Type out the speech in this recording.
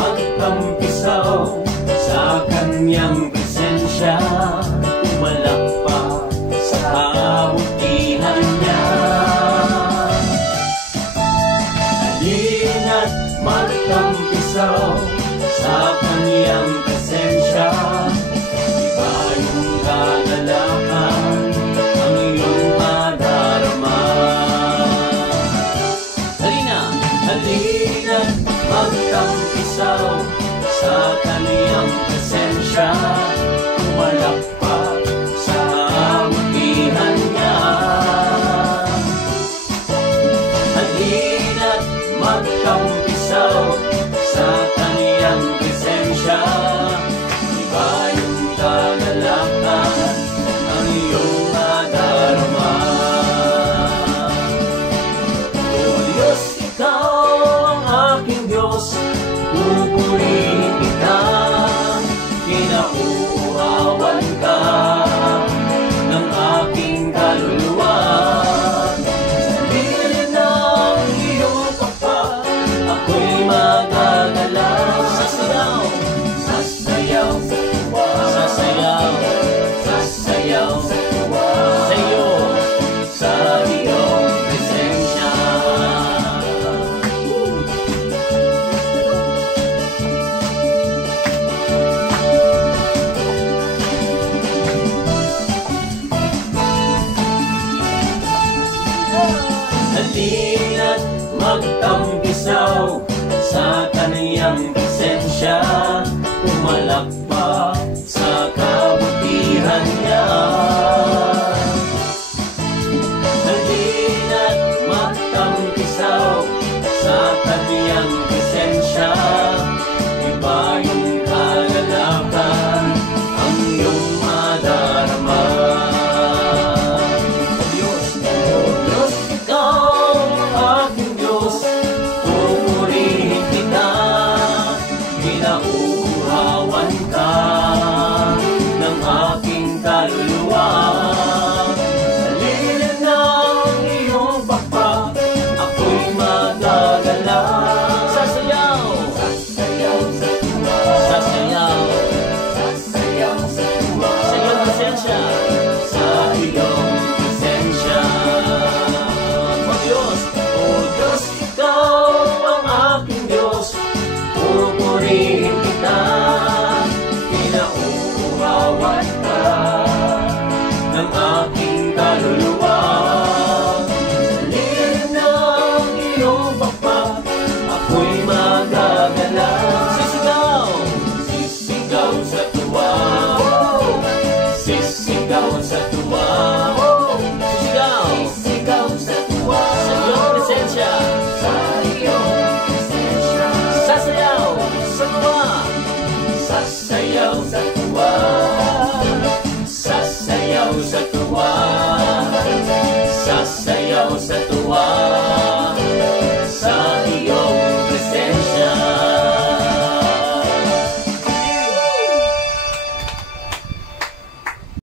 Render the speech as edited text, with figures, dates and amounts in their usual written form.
Magtampisaw sa kanyang presensya, umalakpak sa kabutihan niya. Halina't magtampisaw sa kanyang presensya, iba yung kagalakan ang iyong madarama. Halina't magtampisaw sa kaniyang presensya, umalakpak sa kabutihan niya. Halina't magtampisaw sa kaniyang presensya, iba yung kagalakan ang iyong madarama. O Diyos, ikaw ang aking Diyos, pupurihin kita, kinauuhawan ka ng aking kaluluwa. Sa dilim ng iyong pakpak, ako'y magagalaw. Sasayaw, sasayaw, sasayaw, sasayaw sa iyo, sa iyong presensya. Halina't magtampisaw